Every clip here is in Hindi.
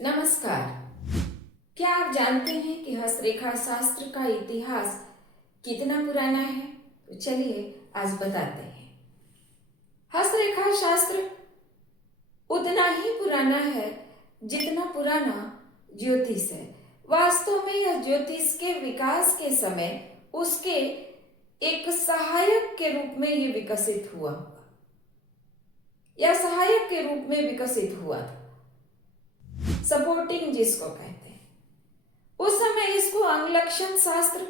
नमस्कार। क्या आप जानते हैं कि हस्तरेखा शास्त्र का इतिहास कितना पुराना है? तो चलिए आज बताते हैं। हस्तरेखा शास्त्र उतना ही पुराना है जितना पुराना ज्योतिष है। वास्तव में यह ज्योतिष के विकास के समय उसके एक सहायक के रूप में ये विकसित हुआ या सहायक के रूप में विकसित हुआ था, सपोर्टिंग जिसको कहते हैं। उस समय इसको अंगलक्षण शास्त्र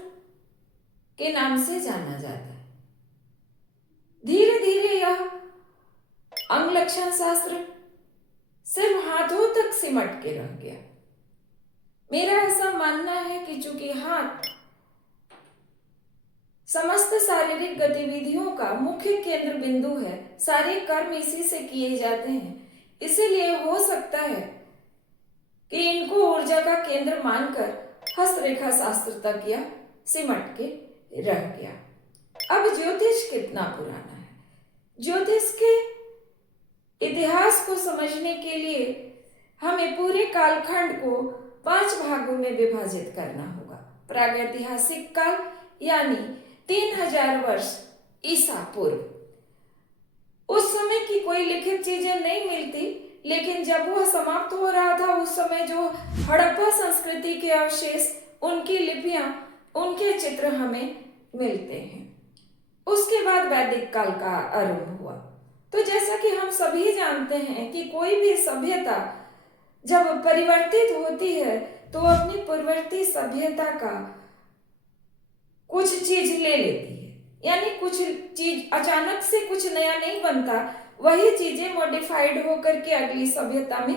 के नाम से जाना जाता है। धीरे धीरे यह अंगलक्षण शास्त्र सिर्फ हाथों तक सिमट के रह गया। मेरा ऐसा मानना है कि चूंकि हाथ समस्त शारीरिक गतिविधियों का मुख्य केंद्र बिंदु है, सारे कर्म इसी से किए जाते हैं, इसीलिए हो सकता है कि इनको ऊर्जा का केंद्र मानकर हस्तरेखा शास्त्र तक यह सिमट के रह गया। अब ज्योतिष कितना पुराना है? ज्योतिष के इतिहास को समझने के लिए हमें पूरे कालखंड को 5 भागों में विभाजित करना होगा। प्रागैतिहासिक काल यानी 3000 वर्ष ईसा पूर्व। उस समय की कोई लिखित चीजें नहीं मिलती, लेकिन जब वह समाप्त हो रहा था उस समय जो हड़प्पा संस्कृति के अवशेष, उनकी लिपियां, उनके चित्र हमें मिलते हैं। उसके बाद वैदिक काल का आरंभ हुआ। तो जैसा कि हम सभी जानते हैं कि कोई भी सभ्यता जब परिवर्तित होती है तो अपनी पूर्ववर्ती सभ्यता का कुछ चीज ले लेती है, यानी कुछ चीज अचानक से कुछ नया नहीं बनता, वही चीजें मॉडिफाइड होकर के अगली सभ्यता में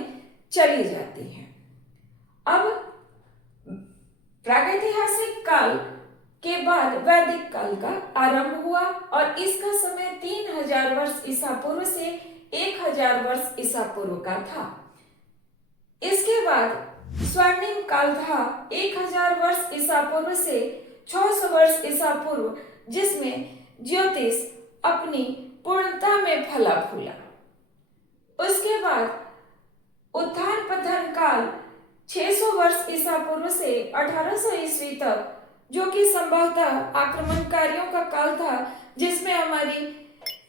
चली जाती हैं। अब प्रागैतिहासिक काल के बाद वैदिक काल का आरंभ हुआ और इसका समय 3000 वर्ष ईसा पूर्व से 1000 वर्ष ईसा पूर्व का था। इसके बाद स्वर्णिम काल था 1000 वर्ष ईसा पूर्व से 600 वर्ष ईसा पूर्व, जिसमें ज्योतिष अपनी पूर्णता में फला फूला। उसके बाद उत्थान पतन काल 600 वर्ष ईसा पूर्व से 1800 ईस्वी तक, जो कि संभवतः आक्रमणकारियों का काल था, जिसमें हमारी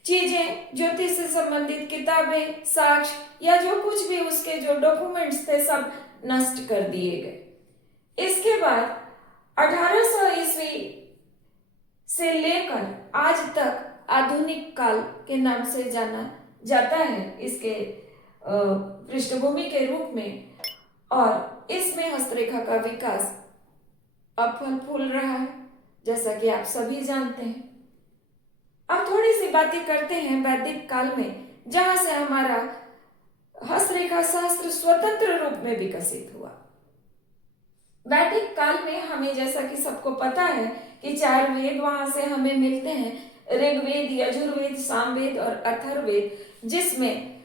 चीजें, ज्योतिष से संबंधित किताबें, साक्ष्य या जो कुछ भी उसके जो डॉक्यूमेंट्स थे सब नष्ट कर दिए गए। इसके बाद 1800 ईस्वी से लेकर आज तक आधुनिक काल के नाम से जाना जाता है इसके पृष्ठभूमि के रूप में, और इसमें हस्तरेखा का विकास अब फल फूल रहा है, जैसा कि आप सभी जानते हैं। अब थोड़ी सी बातें करते हैं वैदिक काल में, जहां से हमारा हस्तरेखा शास्त्र स्वतंत्र रूप में विकसित हुआ। वैदिक काल में हमें, जैसा कि सबको पता है, कि 4 वेद वहां से हमें मिलते हैं, ऋग्वेद, यजुर्वेद, सामवेद और अथर्ववेद, जिसमें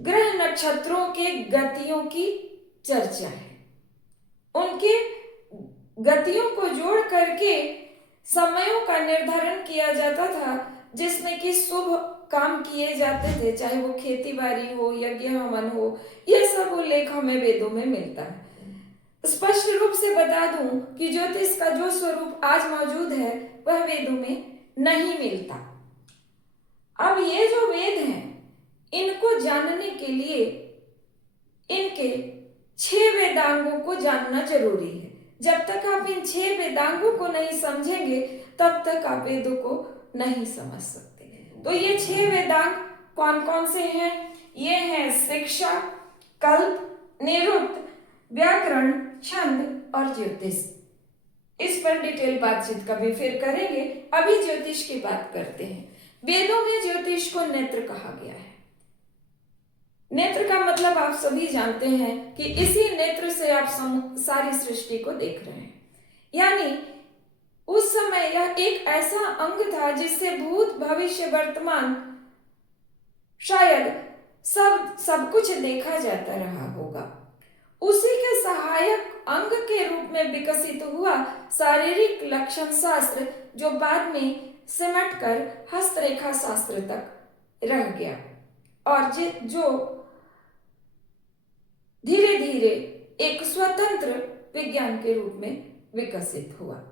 ग्रह नक्षत्रों के गतियों की चर्चा है। उनके गतियों को जोड़ करके समयों का निर्धारण किया जाता था, जिसमें कि शुभ काम किए जाते थे, चाहे वो खेती बाड़ी हो, यज्ञ हवन हो, यह सब उल्लेख हमें वेदों में मिलता है। स्पष्ट रूप से बता दूं कि ज्योतिष का जो स्वरूप आज मौजूद है वह वेदों में नहीं मिलता। अब ये जो वेद हैं, इनको जानने के लिए इनके 6 वेदांगों को जानना जरूरी है। जब तक आप इन 6 वेदांगों को नहीं समझेंगे तब तक आप वेदों को नहीं समझ सकते। तो ये 6 वेदांग कौन कौन से हैं? ये हैं शिक्षा, कल्प, निरुक्त, व्याकरण, छंद और ज्योतिष। इस पर डिटेल बातचीत कभी फिर करेंगे। अभी ज्योतिष की बात करते हैं। वेदों में ज्योतिष को नेत्र कहा गया है। नेत्र का मतलब आप सभी जानते हैं कि इसी नेत्र से आप सारी सृष्टि को देख रहे हैं। यानी उस समय यह एक ऐसा अंग था जिससे भूत, भविष्य, वर्तमान, शायद सब कुछ देखा जाता रहा होगा। उसी के सहायक अंग के रूप में विकसित हुआ शारीरिक लक्षण शास्त्र, जो बाद में सिमट कर हस्तरेखा शास्त्र तक रह गया और जो धीरे धीरे विज्ञान के रूप में विकसित हुआ।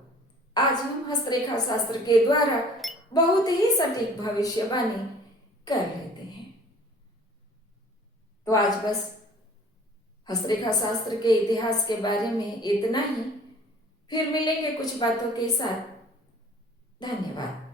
आज हम हस्तरेखा शास्त्र के द्वारा बहुत ही सटीक भविष्यवाणी कर लेते हैं। तो आज बस हस्तरेखा शास्त्र के इतिहास के बारे में इतना ही। फिर मिलेंगे कुछ बातों के साथ। धन्यवाद।